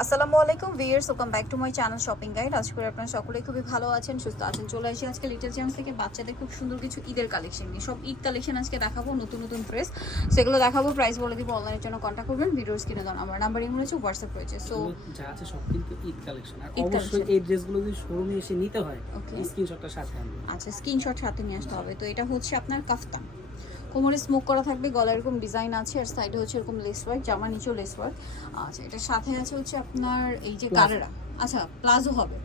আসসালামু আলাইকুম viewers welcome back to my channel shopping guide. আজকে করে আপনারা সকলেই খুবই ভালো আছেন সুস্থ আছেন। চলে আসি আজকে লিটল চ্যাম্পস থেকে। বাচ্চাদের খুব সুন্দর কিছু ঈদের কালেকশন নিয়ে। সব ঈদ কালেকশন আজকে দেখাবো নতুন নতুন ড্রেস সেগুলো দেখাবো প্রাইস বলে দিব অনলাইনের জন্য কন্ট্যাক্ট করবেন। ভিডিওস কিনে দেন আমার নাম্বার ইমো রয়েছে হোয়াটসঅ্যাপ রয়েছে। সো যা আছে সব কিন্তু ঈদ কালেকশন আর অবশ্যই এই ড্রেসগুলো যদি শোরুমে এসে নিতে হয়. স্ক্রিনশটটা সাথে আনবে আচ্ছা স্ক্রিনশট সাথে নিয়ে আসতে হবে। তো এটা হচ্ছে আপনার কাফতান। কোমরে স্মোক করা থাকবে গলায় এরকম ডিজাইন আছে আর সাইডে হচ্ছে এরকম লেস ওয়ার্ক জামা নিচেও লেস ওয়ার্ক আচ্ছা এটার সাথে আছে হচ্ছে আপনার এই যে Plazo। আচ্ছা প্লাজো হবে।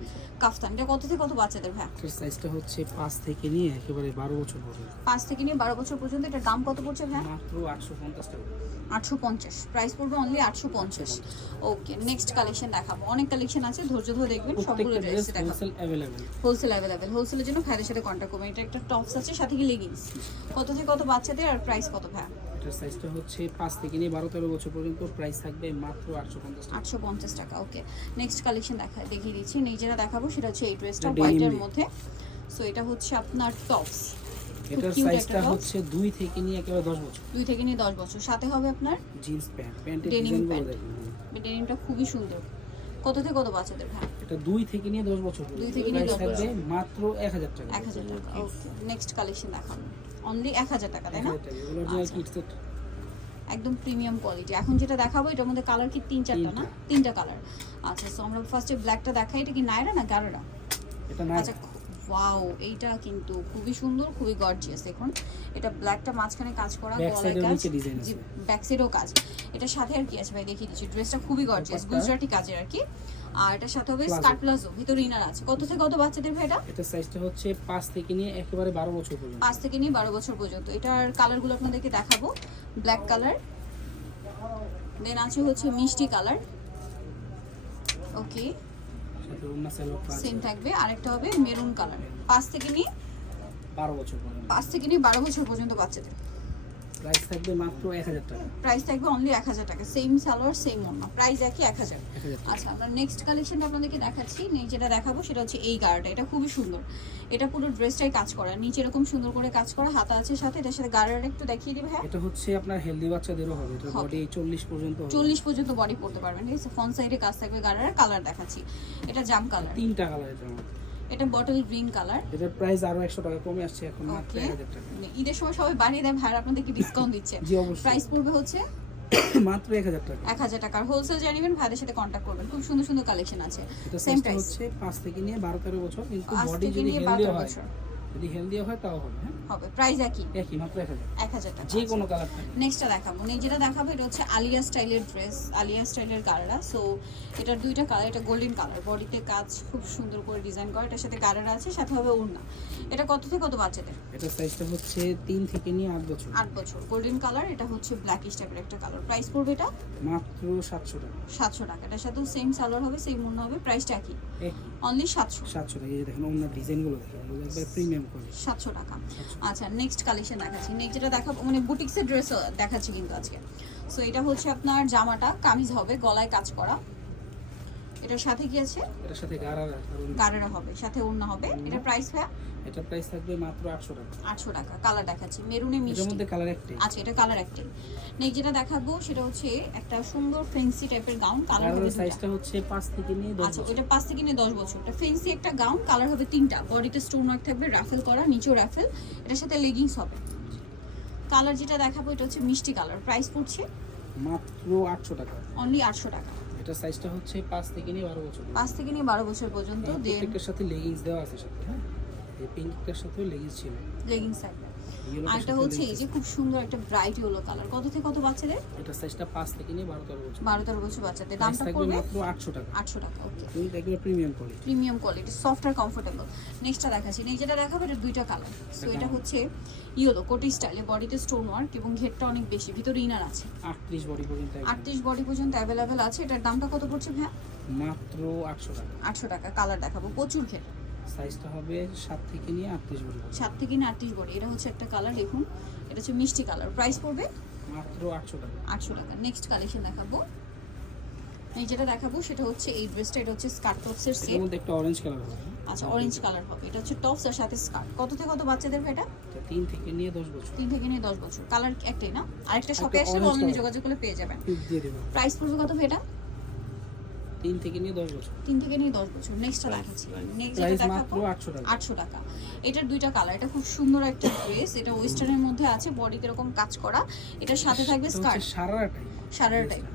কাফতান এটা কত থেকে কত বাচ্চাদের ভাই সাইজটা হচ্ছে পাঁচ থেকে নিয়ে একেবারে বারো বছর পর্যন্ত। পাঁচ থেকে নিয়ে বারো বছর পর্যন্ত এটার দাম কত পড়ছে ভাই মাত্র আটশো পঞ্চাশ টাকা। আটশো পঞ্চাশ। প্রাইস পড়বে অনলি আটশো পঞ্চাশ। ওকে নেক্সট কালেকশন দেখাবো। অনেক কালেকশন আছে ধৈর্য ধরে দেখবেন সবগুলো ড্রেস দেখাবো। হোলসেল অ্যাভেলেবেল হোলসেল অ্যাভেলেবেল হোলসেলের জন্য ভাইদের সাথে কন্ট্যাক্ট করবেন। এটা একটা টপস আছে সাথে কি লেগিংস কত থেকে কত বাচ্চাদের আর প্রাইস কত ভাই এটার সাইজটা হচ্ছে পাঁচ থেকে নিয়ে বারো তেরো বছর পর্যন্ত প্রাইস থাকবে মাত্র আটশো পঞ্চাশ আটশো পঞ্চাশ টাকা ওকে নেক্সট কালেকশন দেখা দেখিয়ে দিচ্ছি। নিজেরা দেখাবো সেটা হচ্ছে এই ড্রেসটা হোয়াইটের মধ্যে। সো এটা হচ্ছে আপনার টপস এটার সাইজটা হচ্ছে দুই থেকে নিয়ে একেবারে দশ বছর। দুই থেকে নিয়ে দশ বছর। সাথে হবে আপনার জিন্স প্যান্ট প্যান্টের ডিজাইনগুলো pant। দেখুন হ্যাঁ। ডেনিমটা খুবই সুন্দর। কত থেকে কত বাচ্চাদের ভাই? এটা দুই থেকে নিয়ে দশ বছর দুই থেকে নিয়ে প্রাইস দশ থাকবে বছর। মাত্র এক হাজার টাকা। এক হাজার টাকা ওকে নেক্সট কালেকশন দেখাবো। অনলি এক হাজার টাকা তাই না? আচ্ছা। একদম প্রিমিয়াম কোয়ালিটি এখন যেটা দেখাবো এটার মধ্যে কালার কি তিন চারটা না? তিনটা। কালার আচ্ছা সো আমরা ফার্স্টে ব্ল্যাকটা দেখাই এটা কি নায়রা না গারোরা? আচ্ছা ওয়াও এইটা কিন্তু খুবই সুন্দর খুবই গর্জিয়াস দেখুন। এটা ব্ল্যাকটা মাঝখানে কাজ করা গলায় কাজ। ব্যাক সাইডেও কাজ। এটার সাথে আর কি আছে ভাই? দেখিয়ে দিচ্ছি ড্রেসটা খুবই গর্জিয়াস গুজরাটি কাজের আর কি। আর এটার সাথে হবে। স্কার্ট প্লাজো ভিতরে ইনার আছে। কত থেকে কত বাচ্চাদের ভাই এটা? এটার সাইজটা হচ্ছে পাঁচ থেকে নিয়ে একেবারে বারো বছর পর্যন্ত। পাঁচ থেকে নিয়ে বারো বছর পর্যন্ত। এটার কালারগুলো আপনাদেরকে দেখাবো। ব্ল্যাক কালার দেন আছে হচ্ছে মিষ্টি কালার ওকে। সেম থাকবে। আরেকটা হবে মেরুন কালার পাঁচ থেকে নিয়ে বারো বছর পর্যন্ত। পাঁচ থেকে নিয়ে বারো বছর পর্যন্ত বাচ্চাদের। প্রাইস থাকবে মাত্র এক হাজার টাকা। প্রাইস থাকবে অনলি এক হাজার টাকা। সেম সালোয়ার সেম অন্য প্রাইস একই এক হাজার। এক হাজার টাকা। আচ্ছা আমরা নেক্সট কালেকশনটা আপনাদেরকে দেখাচ্ছি। যেটা দেখাবো সেটা হচ্ছে এই গাড়াটা। এটা খুবই সুন্দর। এটা পুরো ড্রেসটাই কাজ করা। নিচে এরকম সুন্দর করে কাজ করা। হাতা আছে সাথে। এটার সাথে গাড়াটা একটু দেখিয়ে দিবে হ্যাঁ এটা হচ্ছে আপনার হেলদি বাচ্চাদেরও হবে। এটা বডি চল্লিশ পর্যন্ত হবে। চল্লিশ পর্যন্ত বডি পড়তে পারবেন। ঠিক আছে? ফ্রন্ট সাইডে কাজ থাকবে গাড়ার। কালার দেখাচ্ছি। এটা জাম কালার তিনটা কালার এটা। এটা বটল গ্রিন কালার এটার প্রাইস আরও একশো টাকা কমে আসছে এখন মাত্র ওকে এক হাজার টাকা। ঈদের সময় সবাই বাড়িয়ে দেয় ভাই আপনাদেরকে ডিসকাউন্ট দিচ্ছে। জি অবশ্যই। প্রাইস পড়বে হচ্ছে মাত্র এক হাজার টাকা। এক হাজার টাকার হোলসেল জানিবেন ভাইদের সাথে কন্টাক্ট করবেন। খুব সুন্দর সুন্দর কালেকশন আছে। সেম প্রাইস হচ্ছে 5 থেকে নিয়ে বারো তেরো বছর। কিন্তু বডি যদি নিয়ে হেলদি হয় যদি হেলদি হয় তাও হবে হ্যাঁ? হবে। প্রাইস একই। একই মাত্র এক হাজার। এক হাজার টাকা। যে কোনো কালার নেক্সটটা দেখাবো। নেক্সট যেটা দেখাবো এটা হচ্ছে আলিয়া স্টাইলের ড্রেস আলিয়া স্টাইলের গাড়া সো এটার দুইটা কালার এটা গোল্ডেন কালার বডিতে কাজ খুব সুন্দর করে ডিজাইন করা। এটার সাথে গাড়া আছে সাথে হবে ওড়না। এটা কত থেকে কত বাচ্চাদের? এটার সাইজটা হচ্ছে তিন থেকে নিয়ে আট বছর। আট বছর। গোল্ডেন কালার এটা হচ্ছে ব্ল্যাকিশ টাইপের একটা কালার প্রাইস পড়বে এটা? মাত্র সাতশো টাকা। সাতশো টাকা। এটার সাথেও সেম সালোয়ার হবে সেম ওড়না হবে। প্রাইসটা একই। অনলি সাতশো। সাতশো টাকা। এই দেখেন অন্য ডিজাইনগুলো দেখেন। একবার প্রিমিয়াম কোয়ালিটি সাতশো টাকা। আচ্ছা নেক্সট কালেকশন দেখাচ্ছি। নেক্সট যেটা দেখাবো মানে বুটিক্সের ড্রেস দেখাচ্ছি কিন্তু আজকে। সো এটা হচ্ছে আপনার জামাটা, কামিজ হবে, গলায় কাজ করা। এটার সাথে কি আছে? এটার সাথে গারারা গাড়েরা হবে সাথে ওড়না হবে। এটা প্রাইস ভাইয়া? এটার প্রাইস থাকবে মাত্র আটশো টাকা। আটশো টাকা কালার দেখাচ্ছি মেরুনে মিষ্টি। মধ্যে কালার একটাই। আচ্ছা এটা কালার একটাই। নেক্সট যেটা দেখাবো সেটা হচ্ছে একটা সুন্দর ফেন্সি টাইপের গাউন কালার হবে সাইজটা হচ্ছে পাঁচ থেকে নিয়ে দশ আচ্ছা এটা পাঁচ থেকে নিয়ে দশ বছর। এটা ফেন্সি একটা গাউন কালার হবে তিনটা। বডিতে স্টোন ওয়ার্ক থাকবে রাফেল করা নিচেও রাফেল এটার সাথে লেগিংস হবে। কালার যেটা দেখাবো এটা হচ্ছে মিষ্টি কালার প্রাইস পড়ছে? মাত্র আটশো টাকা। অনলি আটশো টাকা। এটার সাইজটা হচ্ছে পাঁচ থেকে নিয়ে বারো বছর পাঁচ থেকে নিয়ে বারো বছর পর্যন্ত দেন প্রত্যেকটার সাথে লেগিংস দেওয়া আছে সাথে হ্যাঁ। এই পিঙ্কটার লেগিংস ছিল। লেগিংস থাকবে এটা হচ্ছে এই যে খুব সুন্দর একটা ব্রাইট ইয়েলো কালার কত থেকে কত বাচ্চাদের। এটার সাইজটা পাঁচ থেকে নিয়ে বারো তেরো বছর। বারো তেরো বছর বাচ্চাদের। দামটা পড়বে? মাত্র আটশো টাকা। আটশো টাকা ওকে কিন্তু এগুলো premium quality premium quality soft আর কমফোর্টেবল নেক্সটটা দেখাচ্ছি। নেক্সট যেটা দেখাবো এটা দুইটা কালার সো এটা এটা হচ্ছে ইয়েলো কোটি স্টাইলে বডিতে স্টোন ওয়ার্ক এবং ঘেরটা অনেক বেশি। ভিতরে ইনার আছে। আটত্রিশ বডি পর্যন্ত একদম। আটত্রিশ বডি পর্যন্ত অ্যাভেলেবেল আছে। এটার দামটা কত পড়ছে ভাইয়া? মাত্র আটশো টাকা। আটশো টাকা। কালার দেখাবো। প্রচুর ঘের। সাইজটা হবে সাত থেকে নিয়ে আটত্রিশ বডি পর্যন্ত। সাত থেকে না আটত্রিশ বডি। এটা হচ্ছে একটা কালার দেখুন। এটা হচ্ছে মিষ্টি কালার প্রাইস পড়বে? মাত্র আটশো টাকা। আটশো টাকা। নেক্সট কালেকশন দেখাবো। এই যেটা দেখাবো সেটা হচ্ছে এই ড্রেসটা এটা হচ্ছে স্কার্ট টপসের এর সেট মধ্যে একটা অরেঞ্জ কালার হবে। আচ্ছা অরেঞ্জ কালার হবে। এটা হচ্ছে টপস আর সাথে স্কার্ট কত থেকে কত বাচ্চাদের এটা? এটা তিন থেকে নিয়ে দশ বছর। তিন থেকে নিয়ে দশ বছর। কালার একটাই না? আরেকটা শপে এসে অনলাইনে যোগাযোগ করলে পেয়ে যাবেন। দিয়ে দেবো। প্রাইস পড়বে কত এটা? তিন থেকে নিয়ে দশ বছর। তিন থেকে নিয়ে দশ বছর। নেক্সটটা দেখাচ্ছি। নেক্সট যেটা দেখাবো আটশো টাকা। আটশো টাকা। এটার দুইটা কালার এটা খুব সুন্দর একটা ড্রেস এটা ওয়েস্টার্নের মধ্যে আছে বডিতে এরকম কাজ করা। এটার সাথে থাকবে স্কার্ট সারারাটাই টাইপ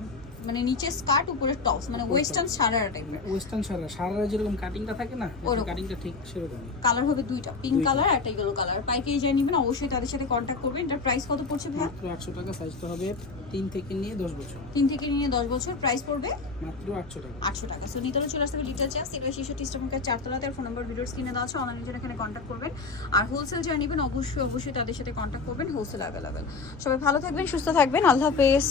মানে নিচে স্কার্ট উপরে টপস মানে ওয়েস্টার্ন সারারা টাইপ ওয়েস্টার্ন সারা সারারা যেরকম কাটিংটা থাকে না কাটিংটা ঠিক সেরকমই। কালার হবে দুইটা পিঙ্ক কালার আর একটা ইয়েলো কালার। পাইকারি যাই নেবেন অবশ্যই তাদের সাথে কন্ট্যাক্ট করবেন। এটার প্রাইস কত পড়ছে ভাই মাত্র আটশো টাকা সাইজটা হবে তিন থেকে নিয়ে দশ বছর। তিন থেকে নিয়ে দশ বছর প্রাইস পড়বে? মাত্র আটশো টাকা। আটশো টাকা। সো নিতলে চলে আসতে হবে ডিটেল চার্জ সিলভার শিশু টিস্টামকের চারতলাতে ফোন নাম্বার ভিডিওস কিনে দেওয়া আছে। অনলাইনে জন্য এখানে কন্ট্যাক্ট করবেন। আর হোলসেল যারা নেবেন অবশ্যই অবশ্যই তাদের সাথে কন্ট্যাক্ট করবেন। হোলসেল অ্যাভেলেবেল সবাই ভালো থাকবেন সুস্থ থাকবেন। আল্লাহ হাফেজ।